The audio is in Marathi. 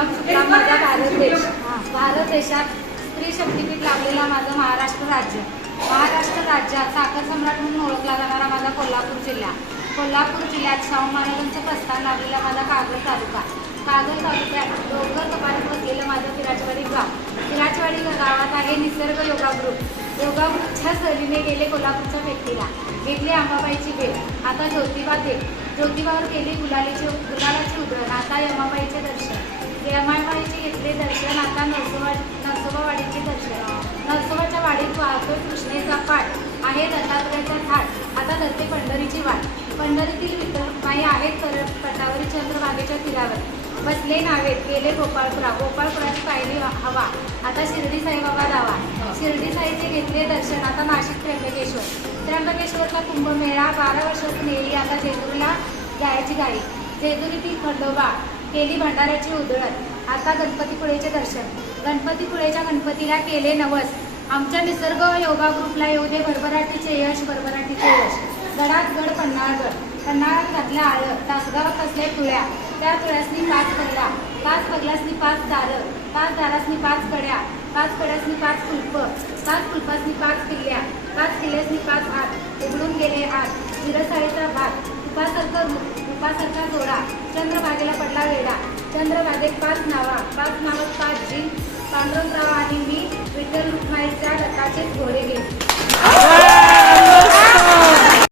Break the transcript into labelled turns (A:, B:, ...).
A: माझा भारत देश. भारत देशात स्त्री शक्तीपीठ लाभलेला माझं महाराष्ट्र राज्य. महाराष्ट्र राज्यात साखर सम्राट म्हणून ओळखला जाणारा माझा कोल्हापूर जिल्हा. कोल्हापूर जिल्ह्यात शाहू महाराजांचं प्रस्थान लाभलेला माझा कागल तालुका. कागल तालुक्यात डोंगर कपारीत वसलेलं माझं पिराचवाडी गाव. पिराचवाडी गावात आहे निसर्ग योगा ग्रुप. योगा ग्रुपच्या सहलीने गेले कोल्हापूरच्या फेकटीला घेतली अंबाबाईची भेट. आता ज्योतिबा ते ज्योतिबावर केली गुलालीची गुलालाची उधळण. आता यमाबाईचे दर्शन यमाबाईचे घेतले दर्शन आता नरसोबा नरसोबावाडीचे दर्शन. नरसोबाच्या वाडीत वाहतो कृष्णेचा पाठ आहे दत्तात्रयाचा थाट. आता दत्ते पंढरीची वाट. पंढरीतील विठ्ठलबाई आहेत कर पटावरी चंद्रभागेच्या तीरावर. बसले नावेत गेले गोपाळपुरा. गोपाळपुराची पाहिली हवा. आता शिर्डी साईबाबा दावा शिर्डी साईचे घेतले दर्शन. आता नाशिक त्र्यंबकेश्वर. त्र्यंबकेश्वरचा कुंभमेळा. बारा वर्षातून येईल आता जेजुरीला जायची गाडी. जेजुरीतील खंडोबा. केली भंडाऱ्याची उधळण. आता गणपतीपुळेचे दर्शन. गणपतीपुळेच्या गणपतीला केले नवस. आमच्या निसर्ग योगा ग्रुपला येऊ दे भरभराटीचे यश भरभराटीचे यश. गडात गड पन्हाळगड पन्हाळात घातल्या आळं तासगावात असल्या तुळ्या त्या तुळ्यासनी पाच पगला पाच पगलासनी पाच दारं. पाच दारासनी पाच कड्या. पाच कड्यासनी पाच कुल्प पाच कुल्पासनी पाच किल्ल्या. पाच किल्ल्यासनी पाच हात. उघडून गेले हात जिरसाळीचा भात. उपासारखा उपासारखा जोडा. चंद्रभागेला पडला वेडा चंद्रभागेत पाच नावा. पाच नावात पाच जी पांडुरंगराव आणि मी विठ्ठल रुक्माईच्या रथाचे घोडे गेले